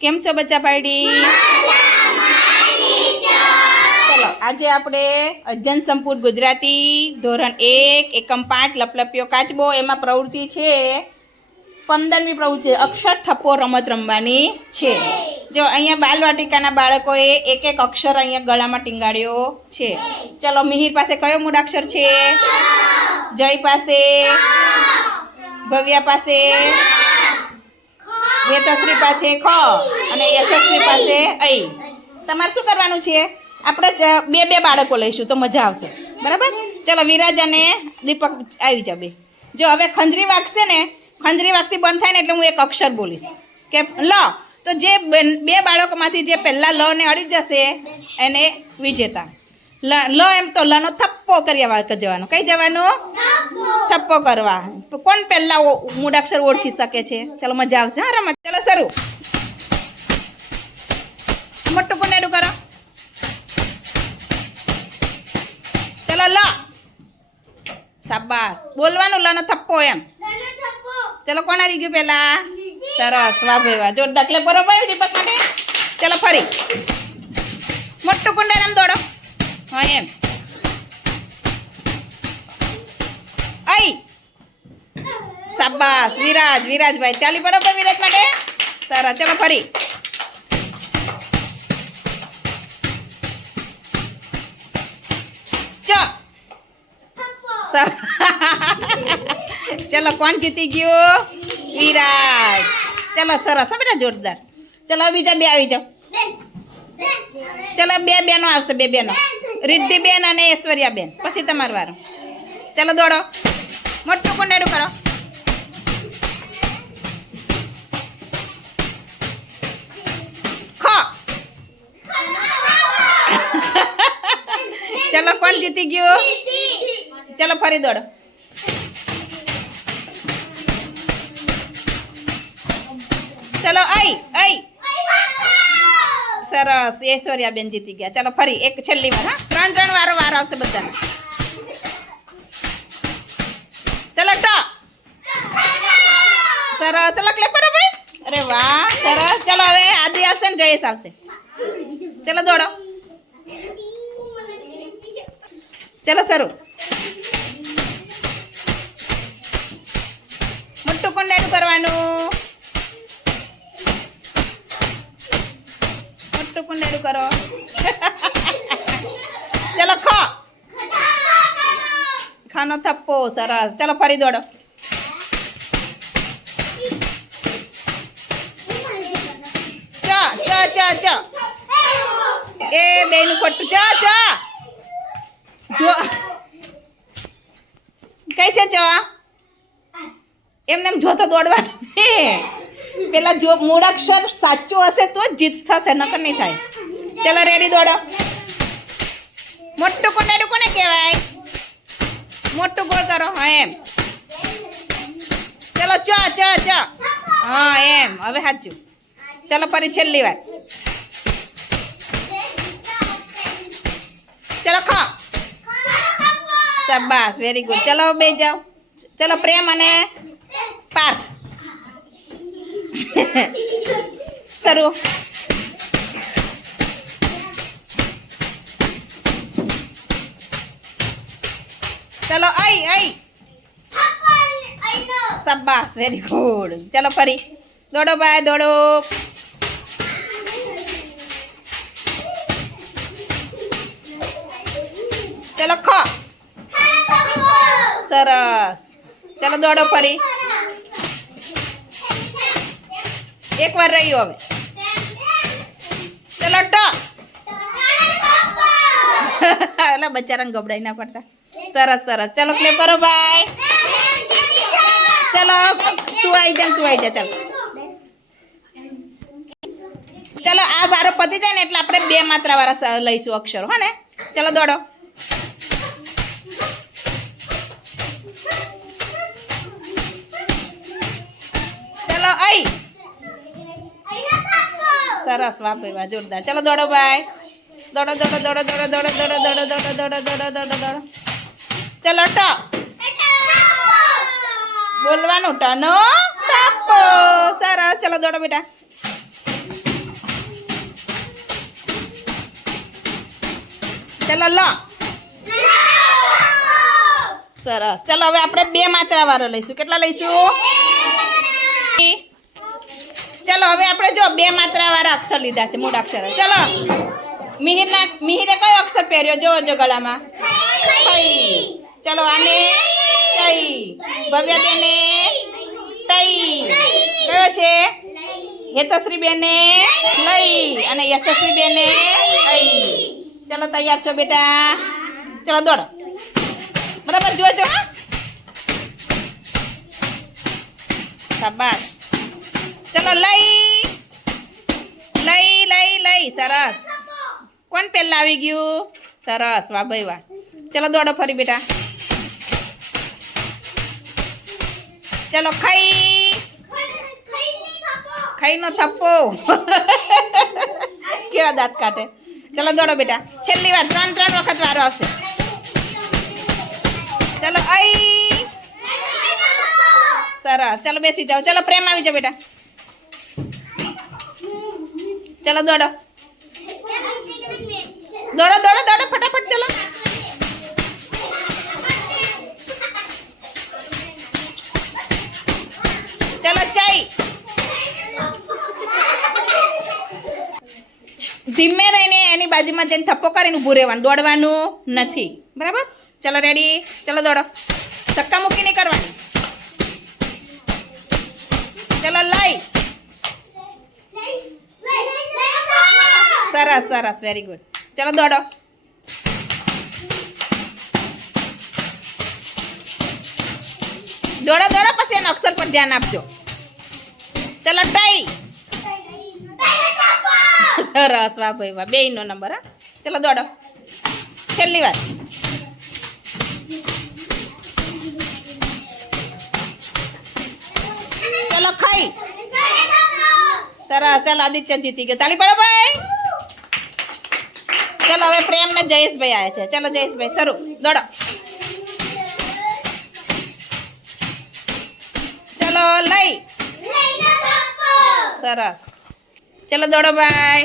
કેમ છો બચ્ચા પાર્ટી ચલો, આજે આપણે અજ્જન સંપૂર્ણ ગુજરાતી, ધોરણ એક, એકમ પાંચ લપલપ્યો કાચબો, એમાં પ્રવૃત્તિ છે, પંદરમી પ્રવૃત્તિ, અક્ષર થપ્પો રમત રમવાની છે. જો અહીંયા બાલવાટિકાના બાળકોએ એક એક અક્ષર અહીંયા ગળામાં ટીંગાડ્યો છે. ચલો, મિહિર પાસે કયો મૂળાક્ષર છે? જય પાસે, ભવ્યા પાસે વેતશ્રી પાસે ખ અને યશસ્વી પાસે ઐ તમારે શું કરવાનું છે? આપણે બે બે બાળકો લઈશું તો મજા આવશે. બરાબર? ચલો, વિરાજ અને દીપક આવી જાવ બે. જો હવે ખંજરી વાગશે ને, ખંજરી વાગતી બંધ થાય ને એટલે હું એક અક્ષર બોલીશ. કે લ. તો જે બે બાળકોમાંથી જે પહેલાં લ ને અડી જશે, એને વિજેતા. લ લ એમ તો લનો થપ્પો કરી જવાનું. કઈ જવાનું? થપ્પો કરવા. કોણ પહેલા મૂળાક્ષર ઓળખી શકે છે? ચલો મજા આવશે, હા, રમત. ચલો શરૂ. મોટું કુંડેડું કરો? ચલો લ. શાબાશ. બોલવાનું લનો થપ્પો એમ. ચલો કોણ આવી ગયું પેલા સરસ. વાહ ભાઈ, વાહ. જોર એટલે બરોબર દીપક માટે? ચલો ફરી. મોટું કુંડેર એમ દોડો. હા એમ આઈ શાબાશ વિરાજ વિરાજભાઈ ચાલી બરોબર વિરાજ માટે સરસ ચલો ફરી ચલો કોણ જીતી ગયું વિરાજ ચલો સરસ બેટા જોરદાર ચલો બીજા બે આવી જાઓ ચલો બે બેનો આવશે બે બેનો રિદ્ધિબેન અને ઐશ્વર્યાબેન. પછી તમારો વારો. ચાલો દોડો. મોટું કુંડેડું કરો. ચલો, કોણ જીતી ગયું? ચલો, ફરી દોડો. સરસ. ઐશ્વર્યાબેન જીતી ગયા. ચાલો ફરી એક છેલ્લી વાર, હા? ત્રણ ત્રણ વારો વાર આવશે બધાને. ચલો, ટ. સરસ. ચલો, ક્લેપ કરો ભાઈ. અરે વાહ, સરસ. ચલો, હવે આદિ આવશે ને જયેશ આવશે. ચલો, દોડો. ચલો, શરૂ. કુંડાનું કરો. ચલો ખો. ખાનો થપ્પો, સરસ. ચલો ફરી દોડો. ચ ચ જો. એમ જોતો દોડવાનું પેલા જો મૂળાક્ષર સાચો હશે તો જ જીત થશે, નકર નહીં થાય. ચલો રેડી દોડો મોટું કોનેડું કોને કહેવાય મોટું ગોળ કરો હા એમ ચલો ચ ચ ચ હા એમ હવે સાચું ચલો ફરી છેલ્લી વાર ચલો ખ શાબાશ વેરી ગુડ ચલો બે જાઓ ચલો પ્રેમ અને પાર્થ શરૂ ચલો આઈ આઈ. શાબાશ વેરી ગુડ ચલો ફરી. દોડો ભાઈ દોડો. ચલો ખ. સરસ. ચલો દોડો ફરી. એક વાર રહ્યું હવે. ચલો ટ એટલે બચારાને ગબડાઈ ના પડતા. સરસ સરસ ચલો ક્લેપ કરો ભાઈ ચલો તું આવી જા તું આવી જા ચાલો ચલો આ વારો પતી જાય ને એટલે આપણે બે માત્રા વાળા લઈશું અક્ષરો હા ને ચલો દોડો ચલો આઈ સરસ વાહ ભાઈ વાહ જોરદાર ચલો દોડો ભાઈ દોડો દોડો દોડો દોડો દોડો દોડો દોડો દોડો દોડો દોડો દોડો દોડો ચલો ટ બોલવાનું ટનો ટપો સરસ. ચલો દોડો બેટા. ચલો લ. સરસ. ચલો, હવે આપણે બે માત્રા વાળો લઈશું. કેટલા લઈશું? ચલો, હવે આપણે જો બે માત્રા વાળા અક્ષર લીધા છે, મૂળ અક્ષર. ચલો. મિહિરના મિહિરે કયો અક્ષર પહેર્યો? જોવો જો ગળામાં. ચલો આને ટઈ ભવ્ય બેને તઈ. કયો છે? હેતશ્રી બેને લઈ અને યશસ્વી બેને લઈ. ચલો તૈયાર છો બેટા. ચલો દોડો. બરાબર જોજો હા શાબાશ. ચલો લઈ. લઈ લઈ લઈ. સરસ. કોણ પહેલાં આવી ગયું? સરસ. વાહ ભાઈ વાહ. ચલો દોડો ફરી બેટા. ચલો ખાઈ. ખાઈનો થપ્પો. કેવા દાંત કાઢે. ચલો દોડો બેટા. છેલ્લી વાર, ત્રણ ત્રણ વખત વારો આવશે. ચલો, આઈ. સરસ. ચલો, બેસી જાઓ. ચલો, પ્રેમ આવી જાઓ બેટા. ચલો, દોડો. દોડો દોડો દોડો, ફટાફટ ચલો. ધીમે રહીને એની બાજુમાં જઈને થપ્પો કરીને ઊભું રહેવાનું. દોડવાનું નથી. બરાબર? ચલો રેડી ચલો દોડો. ધક્કા મૂકી નહીં કરવાની. ચલો લઈ. સરસ સરસ. વેરી ગુડ ચલો દોડો. દોડો દોડો. પછી એના અક્ષર પર ધ્યાન આપજો. ચલો ટાઈ સરસ વાહ ભાઈ વાહ બે નો નંબર, હા. ચલો દોડો. છેલ્લી વાર. ચલો ખાઈ. સરસ. ચાલો આદિત્ય જીતી ગયો. તાળી પડો ભાઈ. ચલો હવે પ્રેમ ને જયેશભાઈ આવે છે. ચલો જયેશભાઈ, શરૂ. દોડો. ચલો લઈ. સરસ. ચલો દોડો ભાઈ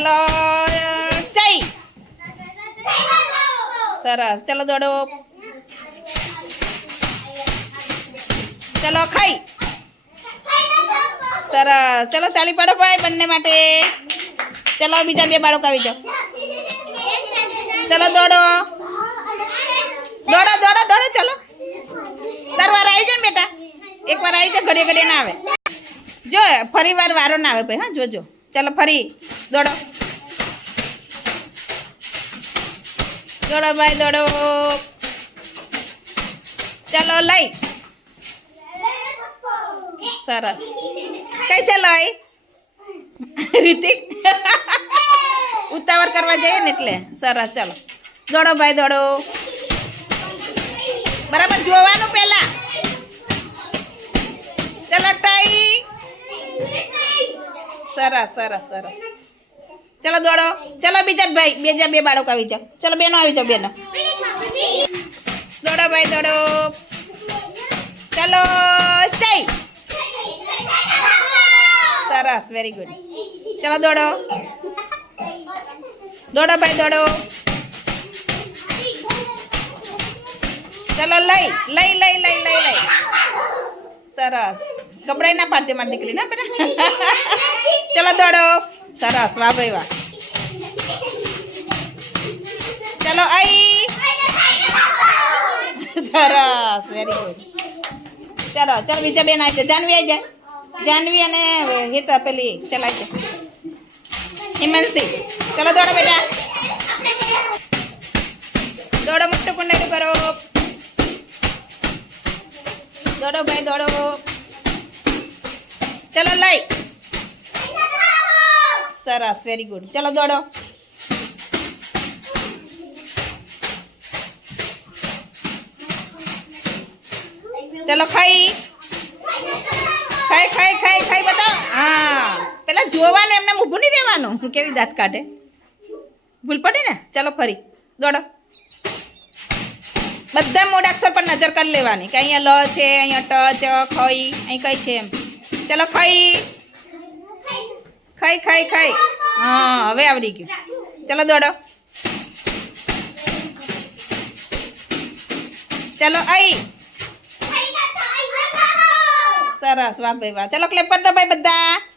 ચલો, ચાઈ. સરસ. ચલો દોડો. ચલો, ખાઈ. સરસ. ચલો, તાળી પાડો ભાઈ બંને માટે. ચલો, બીજા બે બાળકો આવી જાઓ. ચલો, દોડો. દોડો દોડો દોડો, ચલો. તાર વાર આવી ગયો ને બેટા? એક વાર આવી જાય ઘડે ઘડે ના આવે. જો, ફરી વાર વારો ના આવે ભાઈ, હા, જોજો. ચાલો ફરી. દોડો. દોડો ભાઈ, દોડો. ચાલો, લઈ. સરસ. કઈ છે, લઈ? રિતિક. ઉતાવળ કરવા જઈએ ને એટલે. સરસ, ચાલો. દોડો ભાઈ, દોડો. બરાબર, જોવાનું પહેલા ચલો ટાઈ સરસ સરસ સરસ ચલો દોડો ચલો બીજા ભાઈ બીજા બે બાળકો આવી જાઓ ચલો બેનો આવી જાઓ બેનો દોડો ભાઈ દોડો ચલો ચાઈ સરસ વેરી ગુડ ચલો દોડો દોડો ભાઈ દોડો ચલો લઈ લઈ લઈ લઈ લઈ લઈ સરસ. ગભરાઈ ના પાડતી મારી દીકરી ના બેટા. ચલો દોડો. સરસ, વાહ ભાઈ, વાહ. ચલો, આઈ. સરસ વેરી ગુડ ચલો ચલો, બીજા બેન આવી જાય જાનવી આવી જાય જાનવી અને હિતા પેલી ચલાય છે હિમંશી ચલો, દોડો બેટા. દોડો ભાઈ, દોડો. ચલો લઈ. સરસ વેરી ગુડ ચલો દોડો. ચલો ખાઈ. ખાઈ ખાઈ ખાઈ ખાઈ બતાવો હા. પેલા જોવાનું, એમને ઊભું નહીં રહેવાનું. કેવી દાંત કાઢે? ભૂલ પડી ને? ચલો ફરી. દોડો. બધા મોડા અક્ષર પર નજર કરી લેવાની કે અહીંયા લ છે, અહીંયા ટ ચ ખઈ, અહીં કઈ છે એમ. ચલો ખઈ. ખાઈ ખાઈ ખાઈ. હા, હવે આવડી ગયું. ચલો દોડો. ચલો આઈ. સરસ, વાહ ભાઈ, વાહ. ચલો ક્લેપ કર દો ભાઈ બધા.